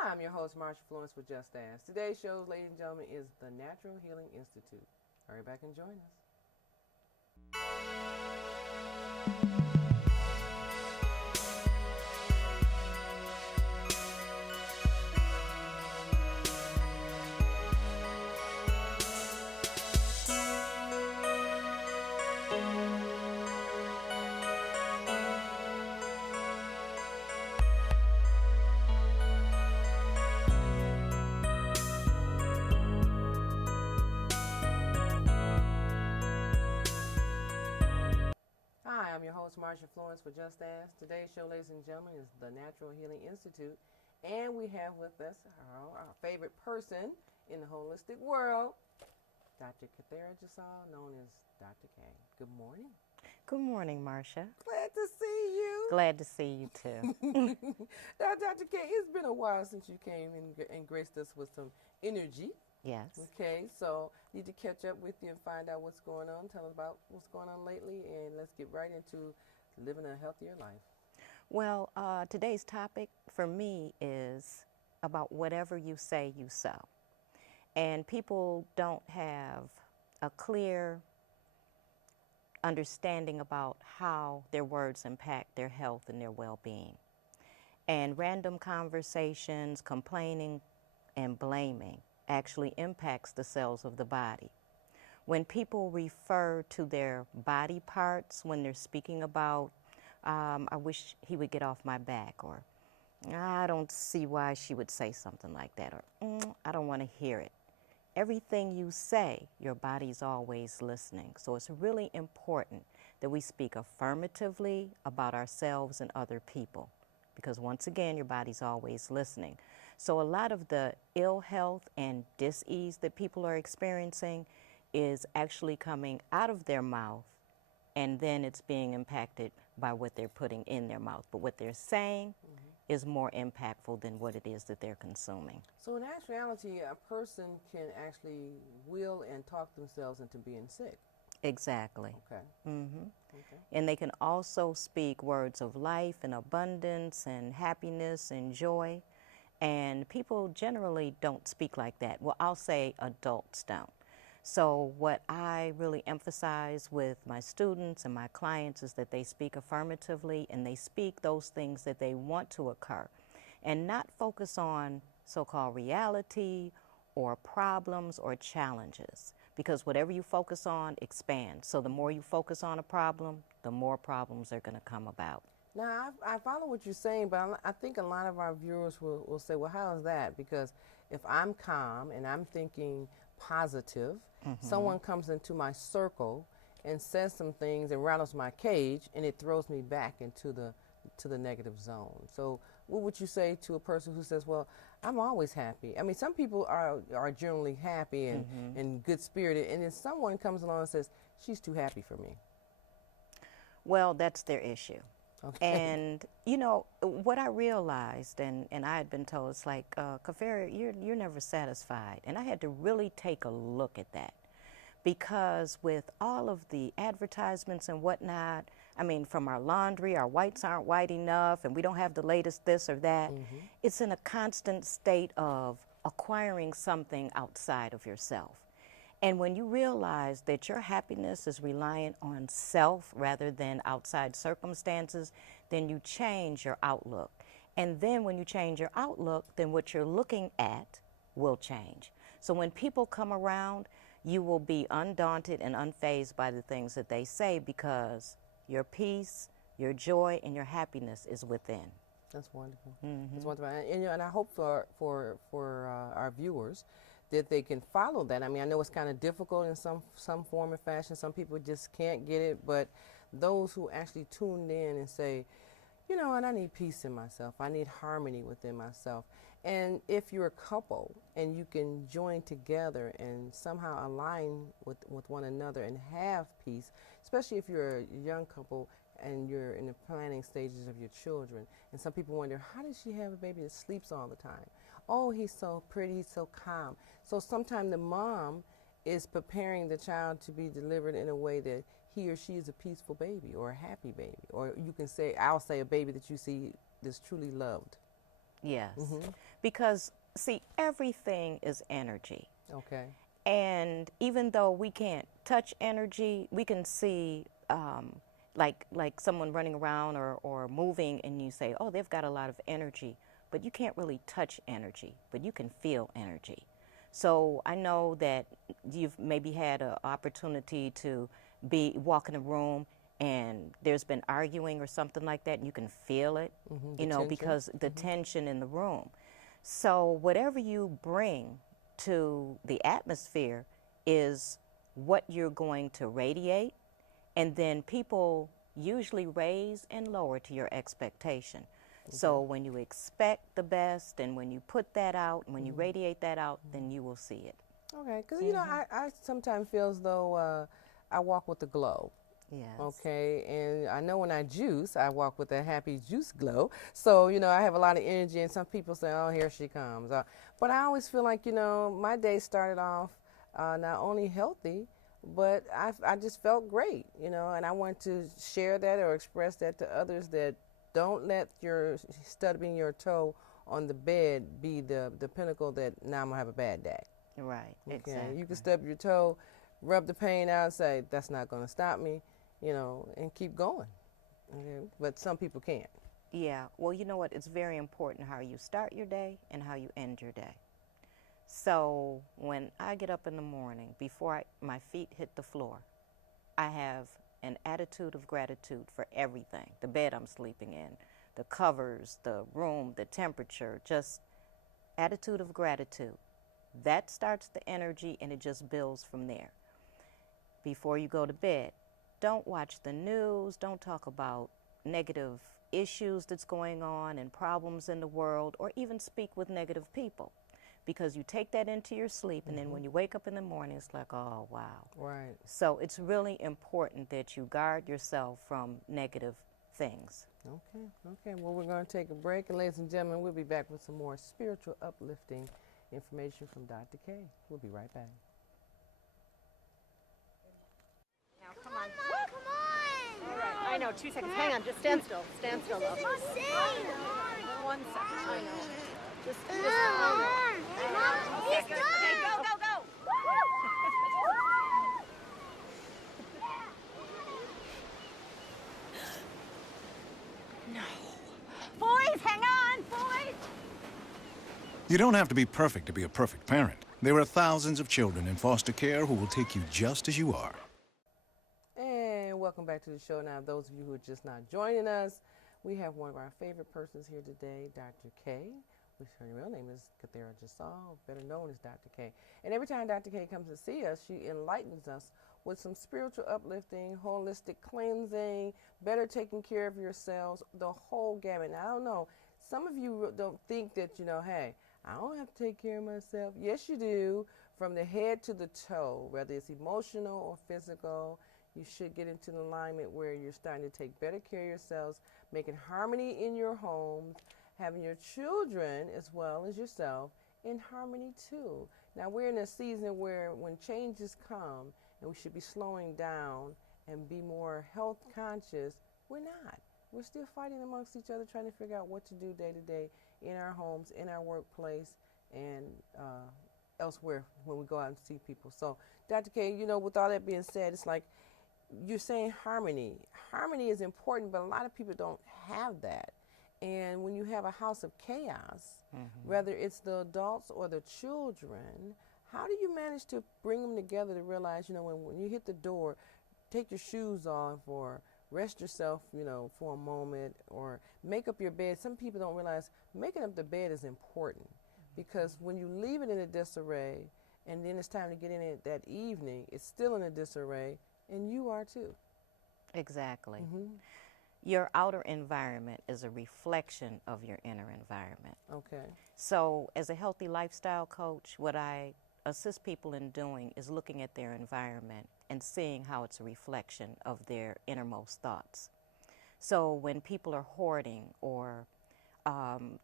Hi, I'm your host, Marsha Florence with Just Ask. Today's show, ladies and gentlemen, is the Natural Healing Institute. Hurry back and join us. Hi, I'm your host, Marsha Florence with Just Ask. Today's show, ladies and gentlemen, is the Natural Healing Institute. And we have with us our favorite person in the holistic world, Dr. Kathera Jasal, known as Dr. K. Good morning. Good morning, Marsha. Glad to see you. Glad to see you too. Now, Dr. K, it's been a while since you came and graced us with some energy. Yes. Okay, so need to catch up with you and find out what's going on. Tell us about what's going on lately, and let's get right into living a healthier life. Well, today's topic for me is about whatever you say, you sow. And people don't have a clear understanding about how their words impact their health and their well-being. And random conversations, complaining, and blaming actually impacts the cells of the body. When people refer to their body parts when they're speaking about, I wish he would get off my back, or I don't see why she would say something like that, or I don't want to hear it. Everything you say, your body's always listening. So it's really important that we speak affirmatively about ourselves and other people, because once again, your body's always listening. So a lot of the ill health and dis-ease that people are experiencing is actually coming out of their mouth, and then it's being impacted by what they're putting in their mouth. But what they're saying is more impactful than what it is that they're consuming. So in actuality, a person can actually will and talk themselves into being sick. Exactly. Okay. Okay. And they can also speak words of life and abundance and happiness and joy. And people generally don't speak like that. Well, I'll say adults don't. So what I really emphasize with my students and my clients is that they speak affirmatively and they speak those things that they want to occur, and not focus on so-called reality or problems or challenges, because whatever you focus on expands. So the more you focus on a problem, the more problems are going to come about. Now, I follow what you're saying, but I think a lot of our viewers will say, well, how is that? Because if I'm calm and I'm thinking positive, someone comes into my circle and says some things and rattles my cage, and it throws me back into the negative zone. So what would you say to a person who says, well, I'm always happy? I mean, some people are generally happy and good-spirited, and then someone comes along and says, she's too happy for me. Well, that's their issue. Okay. And, you know, what I realized, and I had been told, it's like, Kathera, you're never satisfied. And I had to really take a look at that. Because with all of the advertisements and whatnot, I mean, from our laundry, our whites aren't white enough, and we don't have the latest this or that, it's in a constant state of acquiring something outside of yourself. And when you realize that your happiness is reliant on self rather than outside circumstances, then you change your outlook. And then when you change your outlook, then what you're looking at will change. So when people come around, you will be undaunted and unfazed by the things that they say, because your peace, your joy, and your happiness is within. That's wonderful. That's wonderful. And I hope for our viewers that they can follow that. I mean, I know it's kind of difficult in some form or fashion. Some people just can't get it, but those who actually tuned in and say, you know, and I need peace in myself. I need harmony within myself. And if you're a couple and you can join together and somehow align with one another and have peace, especially if you're a young couple and you're in the planning stages of your children, and some people wonder, how does she have a baby that sleeps all the time? Oh, he's so pretty, he's so calm. So sometimes the mom is preparing the child to be delivered in a way that he or she is a peaceful baby or a happy baby. Or you can say, I'll say a baby that you see that's truly loved. Yes, Because, see, everything is energy. Okay. And even though we can't touch energy, we can see like someone running around or moving, and you say, oh, they've got a lot of energy. But you can't really touch energy, but you can feel energy. So I know that you've maybe had an opportunity to walk in a room and there's been arguing or something like that, and you can feel it, The you know, tension. because the tension in the room. So whatever you bring to the atmosphere is what you're going to radiate, and then people usually raise and lower to your expectation. So when you expect the best and when you put that out and when you radiate that out, then you will see it. Okay, because you know, I sometimes feel as though I walk with a glow. Yes. Okay, and I know when I juice, I walk with a happy juice glow. So, you know, I have a lot of energy, and some people say, oh, here she comes. But I always feel like, you know, my day started off not only healthy, but I just felt great, you know, and I want to share that or express that to others, that don't let your stubbing your toe on the bed be the pinnacle that now I'm going to have a bad day. Right, Okay, exactly. you can stub your toe, rub the pain out, say, that's not going to stop me, you know, and keep going. Okay? But some people can't. Yeah, well, you know what? It's very important how you start your day and how you end your day. So when I get up in the morning, before my feet hit the floor, I have an attitude of gratitude for everything. The bed I'm sleeping in, the covers, the room, the temperature, just attitude of gratitude. That starts the energy, and it just builds from there. Before you go to bed, don't watch the news, don't talk about negative issues that's going on and problems in the world, or even speak with negative people, because you take that into your sleep, and then when you wake up in the morning, it's like, oh, wow. Right. So it's really important that you guard yourself from negative things. Okay, okay. Well, we're going to take a break, and ladies and gentlemen, we'll be back with some more spiritual uplifting information from Dr. K. We'll be right back. Now, come on. Come on. All right. I know. 2 seconds. Hang on. Just stand still. Stand still, love. Insane. 1 second. I know. Just Mom, he's Okay, done. go, go, go. No. Boys, hang on. Boys. You don't have to be perfect to be a perfect parent. There are thousands of children in foster care who will take you just as you are. And welcome back to the show. Now, those of you who are just not joining us, we have one of our favorite persons here today, Dr. K, which her real name is Kathera Jasal, better known as Dr. K. And every time Dr. K comes to see us, she enlightens us with some spiritual uplifting, holistic cleansing, better taking care of yourselves, the whole gamut. Now, I don't know, some of you don't think that, you know, hey, I don't have to take care of myself. Yes, you do. From the head to the toe, whether it's emotional or physical, you should get into an alignment where you're starting to take better care of yourselves, making harmony in your homes, having your children as well as yourself in harmony too. Now, we're in a season where when changes come and we should be slowing down and be more health conscious, we're not. We're still fighting amongst each other, trying to figure out what to do day to day in our homes, in our workplace, and elsewhere when we go out and see people. So, Dr. K, you know, with all that being said, it's like you're saying harmony. Harmony is important, but a lot of people don't have that. And when you have a house of chaos, whether it's the adults or the children, how do you manage to bring them together to realize, you know, when you hit the door, take your shoes off or rest yourself, you know, for a moment, or make up your bed. Some people don't realize making up the bed is important, because when you leave it in a disarray and then it's time to get in it that evening, it's still in a disarray, and you are too. Exactly. Your outer environment is a reflection of your inner environment. Okay. So as a healthy lifestyle coach, what I assist people in doing is looking at their environment and seeing how it's a reflection of their innermost thoughts. So when people are hoarding, or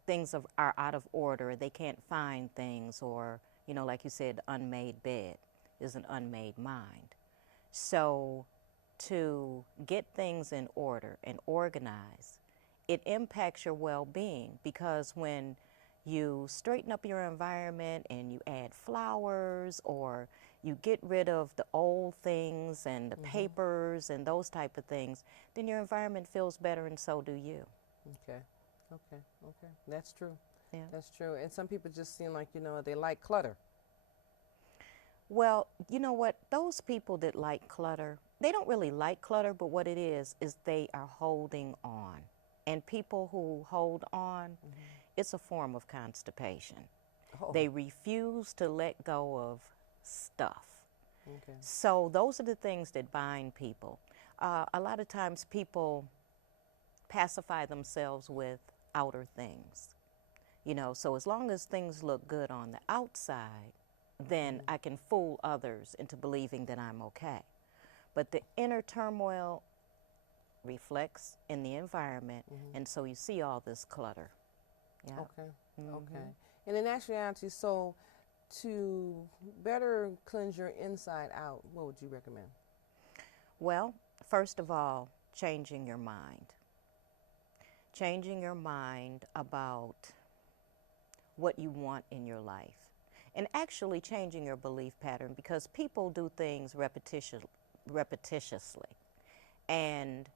things are out of order, they can't find things, or, you know, like you said, unmade bed is an unmade mind. So to get things in order and organize, it impacts your well-being, because when you straighten up your environment and you add flowers, or you get rid of the old things and the papers and those type of things, then your environment feels better, and so do you. Okay. That's true. Yeah. That's true. And some people just seem like, they like clutter. Well, you know what? Those people that like clutter, they don't really like clutter, but what it is they are holding on. And people who hold on, it's a form of constipation. Oh. They refuse to let go of stuff. Okay. So those are the things that bind people. A lot of times people pacify themselves with outer things. So as long as things look good on the outside, then I can fool others into believing that I'm okay. But the inner turmoil reflects in the environment, and so you see all this clutter. Yeah. Okay. Okay. And in actuality, so to better cleanse your inside out, what would you recommend? Well, first of all, changing your mind. Changing your mind about what you want in your life. And actually changing your belief pattern, because people do things repetitiously. And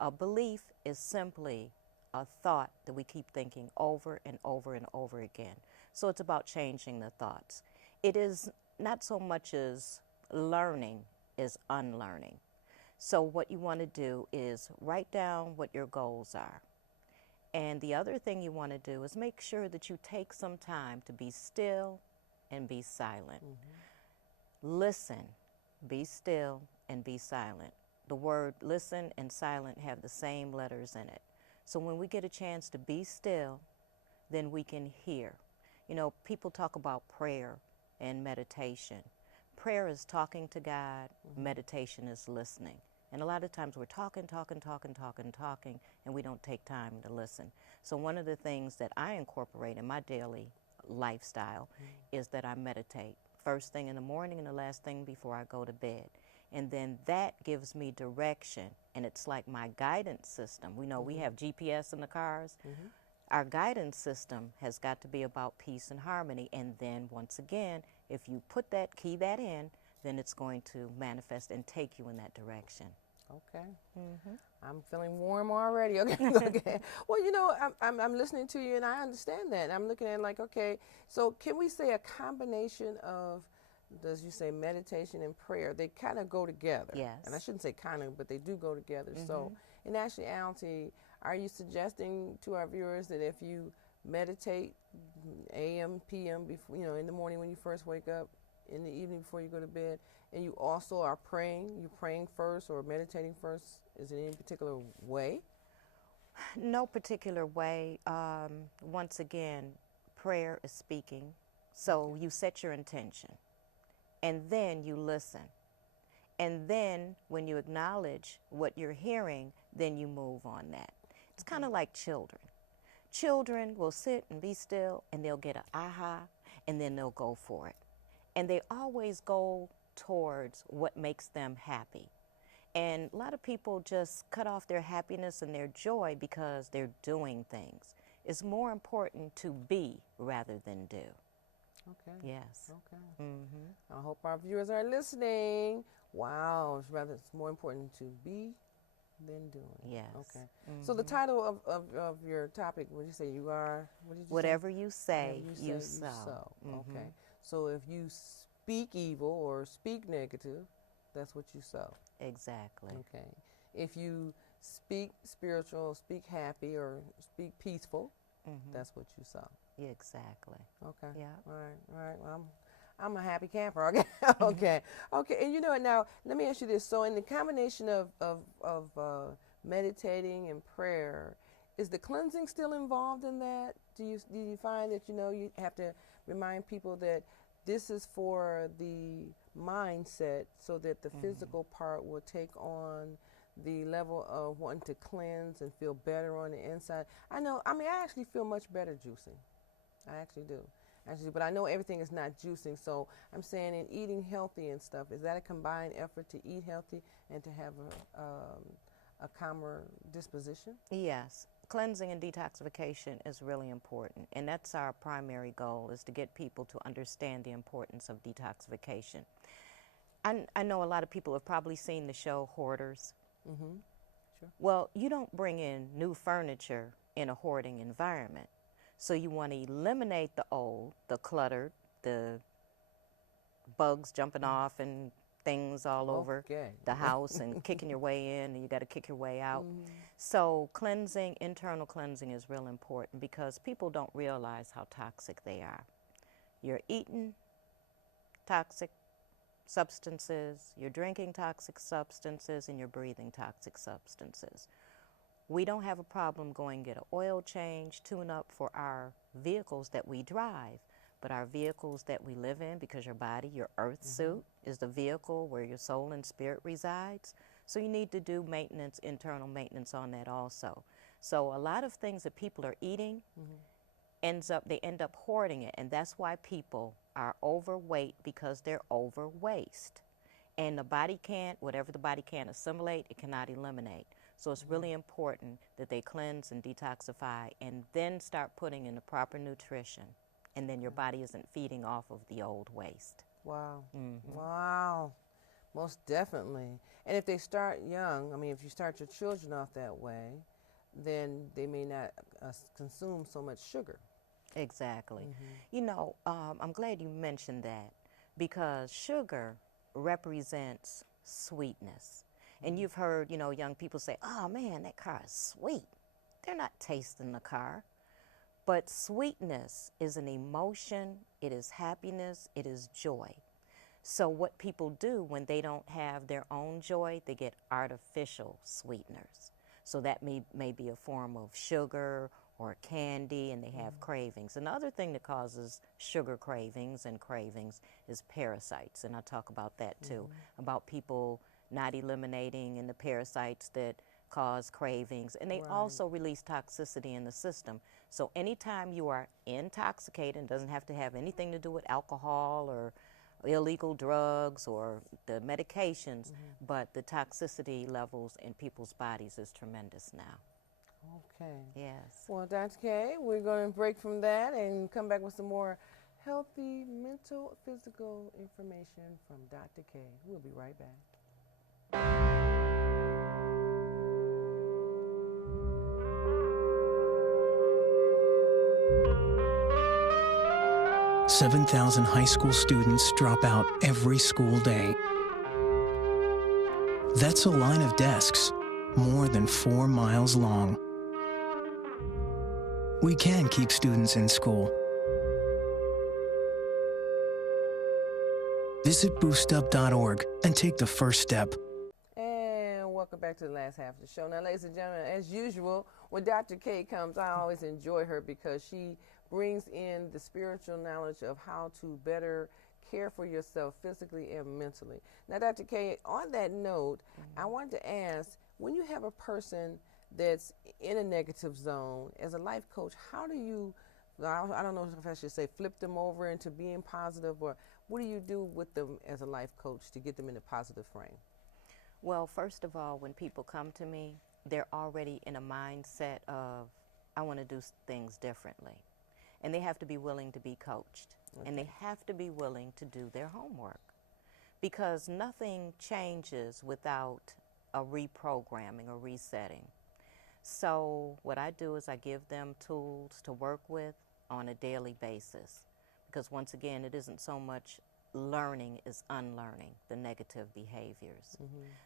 a belief is simply a thought that we keep thinking over and over and over again. So it's about changing the thoughts. It is not so much as learning as unlearning. So what you want to do is write down what your goals are. And the other thing you want to do is make sure that you take some time to be still and be silent. Listen, be still, and be silent. The word listen and silent have the same letters in it. So when we get a chance to be still, then we can hear. People talk about prayer and meditation. Prayer is talking to God, meditation is listening. And a lot of times we're talking, and we don't take time to listen. So one of the things that I incorporate in my daily lifestyle is that I meditate first thing in the morning and the last thing before I go to bed. And then that gives me direction, and it's like my guidance system. We know we have GPS in the cars. Our guidance system has got to be about peace and harmony. And then once again, if you key that in, then it's going to manifest and take you in that direction. Okay. I'm feeling warm already. Okay. Okay. Well, I'm listening to you, and I understand that. I'm looking at it like, okay, so can we say a combination of, as you say, meditation and prayer? They kind of go together. Yes. And I shouldn't say kind of, but they do go together. So in actuality, are you suggesting to our viewers that if you meditate AM, PM, before, in the morning when you first wake up, in the evening before you go to bed, and you also are praying, you're praying first or meditating first, is it in any particular way? No particular way. Once again, prayer is speaking. So you set your intention, and then you listen. And then when you acknowledge what you're hearing, then you move on that. It's kind of like children. Children will sit and be still, and they'll get an aha, and then they'll go for it. And they always go towards what makes them happy. And a lot of people just cut off their happiness and their joy because they're doing things. It's more important to be rather than do. Okay. Yes. Okay. I hope our viewers are listening. Wow, it's more important to be than doing. Yes. Okay. So the title of your topic, what did you say? You are, what did you Whatever say? you say, Whatever you sow. Okay. So if you speak evil or speak negative, that's what you sow. Exactly. Okay. If you speak spiritual, speak happy, or speak peaceful, that's what you sow. Yeah, exactly. Okay. Yeah. All right. Well, I'm a happy camper. Okay. Okay. Okay. And now, let me ask you this. So in the combination of meditating and prayer, is the cleansing still involved in that? Do you find that, you have to remind people that this is for the mindset so that the physical part will take on the level of wanting to cleanse and feel better on the inside? I actually feel much better juicing. I actually do. But I know everything is not juicing, so I'm saying in eating healthy and stuff, is that a combined effort to eat healthy and to have a calmer disposition? Yes. cleansing and detoxification is really important, and that's our primary goal, is to get people to understand the importance of detoxification. I know a lot of people have probably seen the show Hoarders. Mm-hmm. Sure. Well, you don't bring in new furniture in a hoarding environment. So you want to eliminate the old, the cluttered, the bugs jumping off and things all over the house and kicking your way in, and you got to kick your way out. So cleansing, internal cleansing is real important, because people don't realize how toxic they are. You're eating toxic substances, you're drinking toxic substances, and you're breathing toxic substances. We don't have a problem going get an oil change, tune up for our vehicles that we drive, but our vehicles that we live in, because your body, your earth suit, is the vehicle where your soul and spirit resides. So you need to do maintenance, internal maintenance on that also. So a lot of things that people are eating they end up hoarding it, and that's why people are overweight, because they're overwaste. And the body can't, whatever the body can't assimilate, it cannot eliminate. So it's really important that they cleanse and detoxify, and then start putting in the proper nutrition, and then your body isn't feeding off of the old waste. Wow. Wow. Most definitely. And if they start young, I mean, if you start your children off that way, then they may not consume so much sugar. Exactly. You know, I'm glad you mentioned that, because sugar represents sweetness. And you've heard, you know, young people say, oh man, that car is sweet. They're not tasting the car. But sweetness is an emotion, it is happiness, it is joy. So what people do when they don't have their own joy, they get artificial sweeteners. So that may be a form of sugar or candy, and they have cravings. Another thing that causes sugar cravings is parasites, and I'll talk about that too, about people not eliminating and the parasites that cause cravings, and they also release toxicity in the system. So anytime you are intoxicated, it doesn't have to have anything to do with alcohol or illegal drugs or the medications, but the toxicity levels in people's bodies is tremendous now. Okay. Yes. Well, Dr. K, we're going to break from that and come back with some more healthy mental, physical information from Dr. K. We'll be right back. 7,000 high school students drop out every school day. That's a line of desks more than 4 miles long. We can keep students in school. Visit boostup.org and take the first step. And welcome back to the last half of the show. Now, ladies and gentlemen, as usual, when Dr. K comes, I always enjoy her because she brings in the spiritual knowledge of how to better care for yourself physically and mentally. Now, Dr. K, on that note, I wanted to ask, when you have a person that's in a negative zone, as a life coach, how do you, I don't know if I should say flip them over into being positive, or what do you do with them as a life coach to get them in a positive frame? Well, first of all, when people come to me, they're already in a mindset of, I want to do things differently. And they have to be willing to be coached. Okay. And they have to be willing to do their homework. Because nothing changes without a reprogramming or resetting. So what I do is I give them tools to work with on a daily basis. Because once again, it isn't so much learning as unlearning the negative behaviors.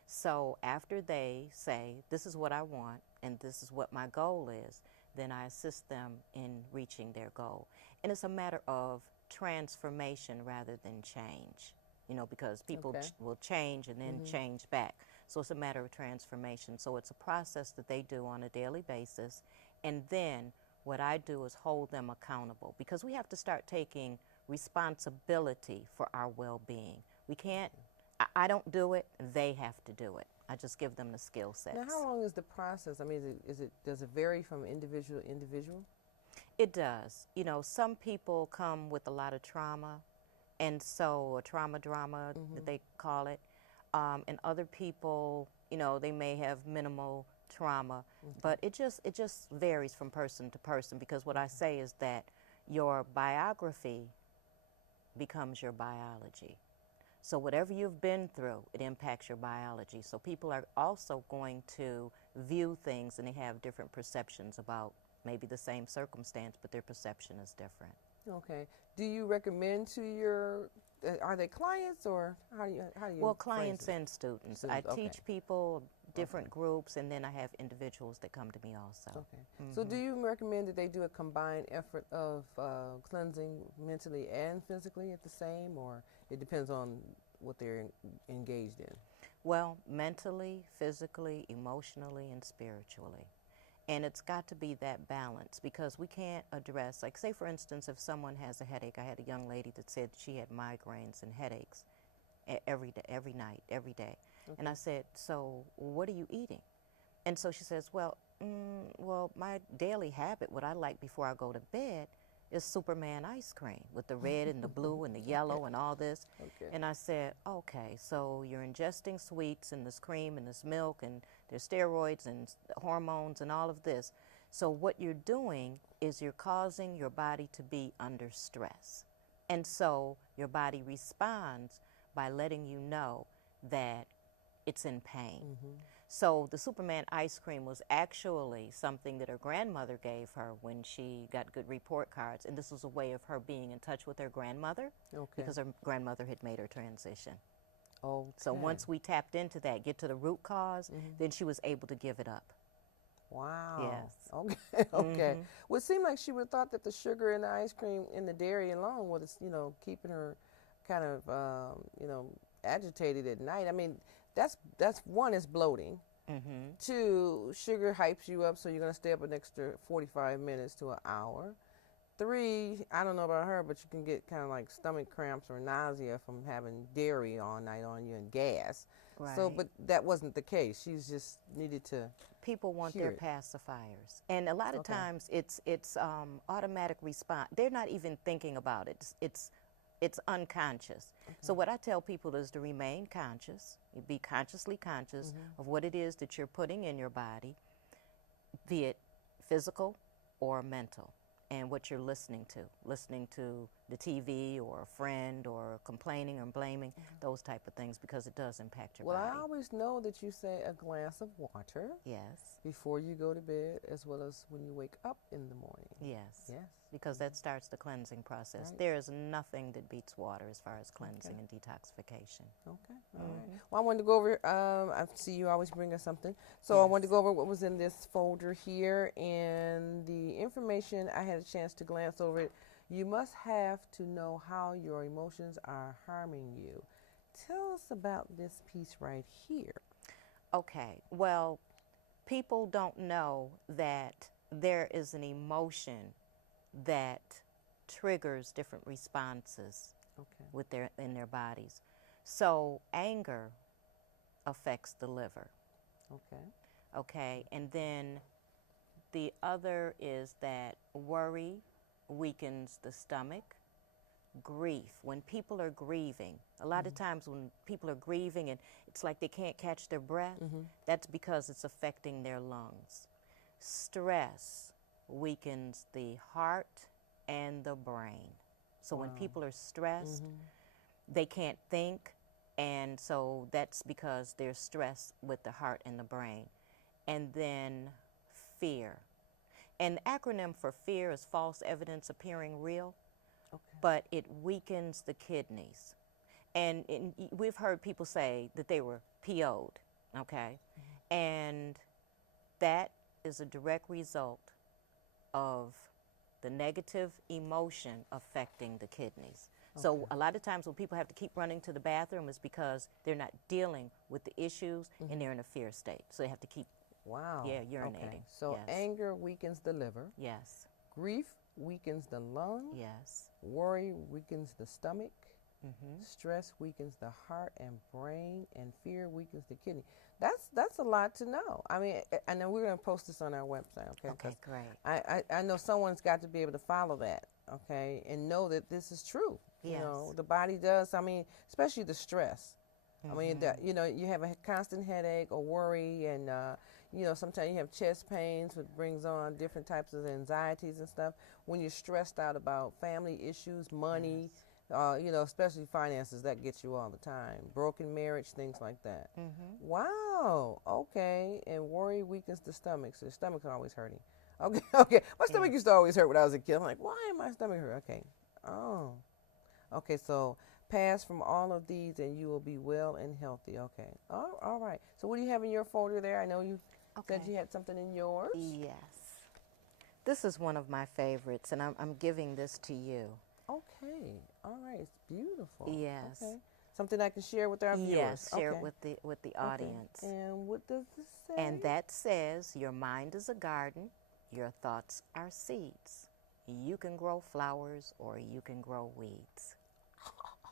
So after they say, this is what I want and this is what my goal is, then I assist them in reaching their goal. And it's a matter of transformation rather than change, you know, because people will change and then change back. So it's a matter of transformation. So it's a process that they do on a daily basis. And then what I do is hold them accountable, because we have to start taking responsibility for our well-being. We can't, I don't do it, they have to do it. I just give them the skill sets. Now, how long is the process? I mean, does it vary from individual to individual? It does. You know, some people come with a lot of trauma, and so a trauma that they call it. And other people, you know, they may have minimal trauma, but it just varies from person to person, because what I say is that your biography becomes your biology. So whatever you've been through, it impacts your biology. So people are also going to view things, and they have different perceptions about maybe the same circumstance, but their perception is different. Okay. Do you recommend to your, are they clients, or how do you Well, phrase clients it? and students. Students, I okay. teach people different groups, and then I have individuals that come to me also. Okay. So do you recommend that they do a combined effort of cleansing mentally and physically at the same, or it depends on what they're engaged in? Well, mentally, physically, emotionally, and spiritually. And it's got to be that balance, because we can't address, like, say for instance, if someone has a headache. I had a young lady that said she had migraines and headaches every day, every night, every day. Okay. And I said, so what are you eating? And so she says, well, my daily habit, what I like before I go to bed, is Superman ice cream with the red and the blue and the yellow and all this. Okay. And I said, okay, so you're ingesting sweets and this cream and this milk, and there's steroids and hormones and all of this. So what you're doing is you're causing your body to be under stress. And so your body responds by letting you know that it's in pain. So the Superman ice cream was actually something that her grandmother gave her when she got good report cards, and this was a way of her being in touch with her grandmother, because her grandmother had made her transition. Okay. So once we tapped into that, get to the root cause, then she was able to give it up. Wow. Yes. Okay. Okay. Well, it seemed like she would have thought that the sugar in the ice cream and the dairy alone was, keeping her kind of, agitated at night. I mean, that's one, is bloating. Two, sugar hypes you up, so you're going to stay up an extra 45 minutes to an hour. Three, I don't know about her, but you can get kind of like stomach cramps or nausea from having dairy all night on you, and gas. Right. So, but that wasn't the case. She's just needed to. People want hear their it. pacifiers, and a lot of times it's automatic response. They're not even thinking about it. It's unconscious. So what I tell people is to remain conscious. You be consciously conscious of what it is that you're putting in your body, be it physical or mental, and what you're listening to the TV or a friend, or complaining or blaming, those type of things, because it does impact your Well, body. I always know that you say a glass of water Yes, before you go to bed, as well as when you wake up in the morning. yes. Yes. Because that starts the cleansing process. Right. There is nothing that beats water as far as cleansing and detoxification. Okay. All right. Well, I wanted to go over. I see you always bring us something, so I wanted to go over what was in this folder here, and the information. I had a chance to glance over it. You must have to know how your emotions are harming you. Tell us about this piece right here. Okay, well, people don't know that there is an emotion that triggers different responses in their bodies. So anger affects the liver. Okay, and then the other is that worry weakens the stomach. Grief, when people are grieving, a lot of times when people are grieving and it's like they can't catch their breath, that's because it's affecting their lungs. Stress weakens the heart and the brain. So when people are stressed, they can't think, and so that's because they're stressed with the heart and the brain. And then fear. And the acronym for fear is false evidence appearing real, but it weakens the kidneys. And we've heard people say that they were PO'd, okay? And that is a direct result of the negative emotion affecting the kidneys. So a lot of times when people have to keep running to the bathroom, is because they're not dealing with the issues and they're in a fear state. So they have to keep urinating. Okay. So anger weakens the liver. Yes. Grief weakens the lung. Yes. Worry weakens the stomach. Stress weakens the heart and brain, and fear weakens the kidney. That's a lot to know. I mean, I know we're going to post this on our website. Okay, great. I know someone's got to be able to follow that. Okay, and know that this is true. Yes. You know, the body does. I mean, especially the stress. I mean, you know, you have a constant headache or worry, and you know, sometimes you have chest pains, which brings on different types of anxieties and stuff. When you're stressed out about family issues, money, you know, especially finances, that gets you all the time. Broken marriage, things like that. Wow. Okay. And worry weakens the stomach, so the stomach's always hurting. Okay. Okay. My stomach used to always hurt when I was a kid. I'm like, why am my stomach hurt? Okay. Oh. Okay. So pass from all of these, and you will be well and healthy. Okay. All right. So what do you have in your folder there? I know you said you had something in yours. Yes. This is one of my favorites, and I'm giving this to you. Okay. All right. It's beautiful. Yes. Okay. Something I can share with our viewers. Yes, share okay. it with the audience. And what does this say? And that says, your mind is a garden, your thoughts are seeds. You can grow flowers or you can grow weeds.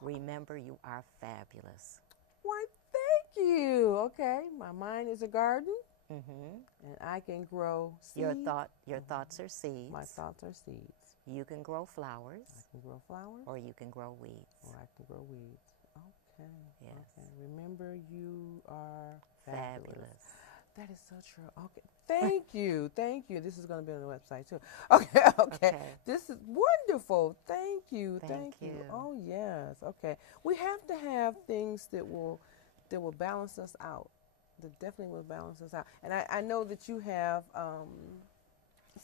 Remember, you are fabulous. Why, thank you. Okay. My mind is a garden, Mm-hmm. and I can grow seeds. Your thoughts are seeds. My thoughts are seeds. You can grow flowers I can grow flowers, or you can grow weeds. or I can grow weeds. Okay. Yes. Okay. Remember, you are Fabulous. That is so true. Okay. Thank you. Thank you. This is going to be on the website too. Okay. Okay. This is wonderful. Thank you. Thank you. Oh yes. Okay. We have to have things that will balance us out. That definitely will balance us out. And I know that you have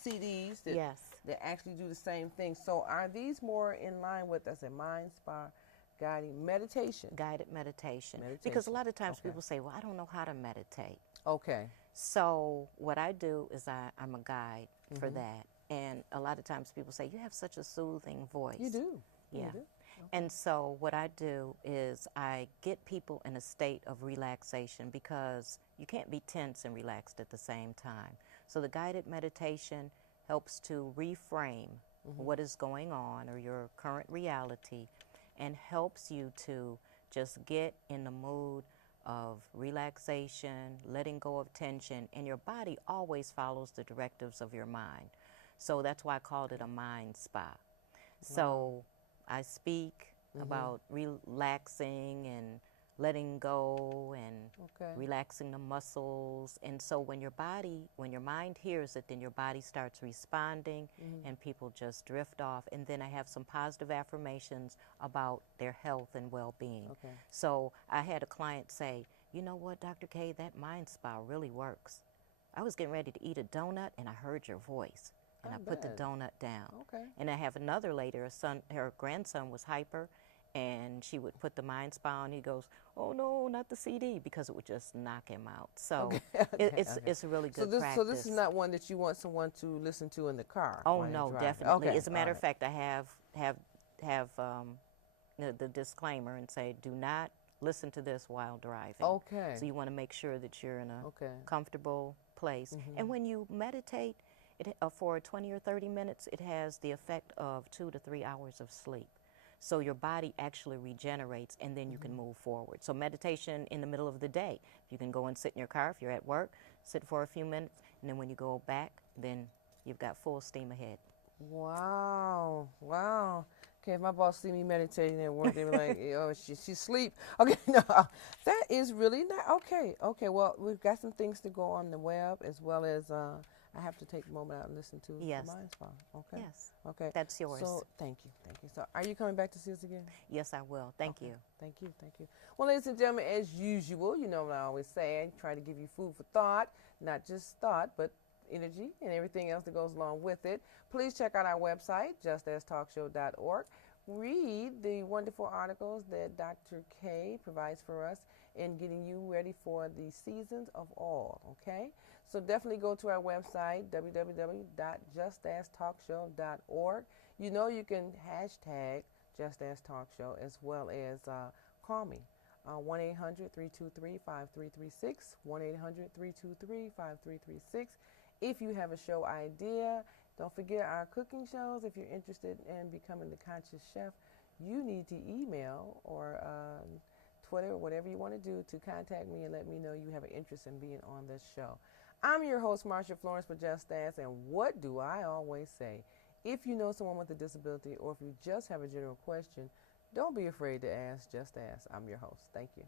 CDs that Yes. that actually do the same thing. So are these more in line with, as a Mind Spa guiding meditation? Guided meditation. Because a lot of times Okay. people say, well, I don't know how to meditate. Okay. So what I do is I'm a guide for that. And a lot of times people say, you have such a soothing voice. You do. Yeah. You do. And so what I do is I get people in a state of relaxation, because you can't be tense and relaxed at the same time. So the guided meditation helps to reframe what is going on, or your current reality, and helps you to just get in the mood of relaxation, letting go of tension, and your body always follows the directives of your mind. So that's why I called it a mind spa. So I speak about relaxing and letting go and relaxing the muscles. And so when your mind hears it, then your body starts responding and people just drift off. And then I have some positive affirmations about their health and well-being. Okay. So I had a client say, you know what, Dr. K, that mind spa really works. I was getting ready to eat a donut and I heard your voice. And I put the donut down. Okay. And I have another lady, her grandson was hyper, and she would put the Mind Spa on. He goes, oh no, not the CD, because it would just knock him out. So it's a really good practice. So this is not one that you want someone to listen to in the car? Oh while you're no, driving. definitely. Okay. As a matter All of fact, I have the disclaimer and say, do not listen to this while driving. Okay. So you want to make sure that you're in a Okay. comfortable place. And when you meditate, for 20 or 30 minutes, it has the effect of 2 to 3 hours of sleep. So your body actually regenerates, and then you can move forward. So meditation in the middle of the day, you can go and sit in your car if you're at work, sit for a few minutes, and then when you go back, then you've got full steam ahead. Wow. Wow. Okay, if my boss see me meditating at work, they be like, oh, she sleep. Okay, no, that is really nice. Okay, okay, well, we've got some things to go on the web, as well as I have to take a moment out and listen to Yes. the Mind Spa. Okay. Yes. Okay. That's yours. So thank you. So are you coming back to see us again? Yes, I will. Thank you. Thank you. Thank you. Well, ladies and gentlemen, as usual, you know what I always say, I try to give you food for thought, not just thought, but energy and everything else that goes along with it. Please check out our website, justastalkshow.org. Read the wonderful articles that Dr. K provides for us in getting you ready for the seasons of all, okay? So definitely go to our website, www.justastalkshow.org. You know you can hashtag justastalkshow, as well as call me. 1-800-323-5336, 1-800-323-5336. If you have a show idea, don't forget our cooking shows. If you're interested in becoming the conscious chef, you need to email or Twitter, or whatever you want to do, to contact me and let me know you have an interest in being on this show. I'm your host, Marsha Florence, for Just Ask, and what do I always say? If you know someone with a disability, or if you just have a general question, don't be afraid to ask. Just ask. I'm your host. Thank you.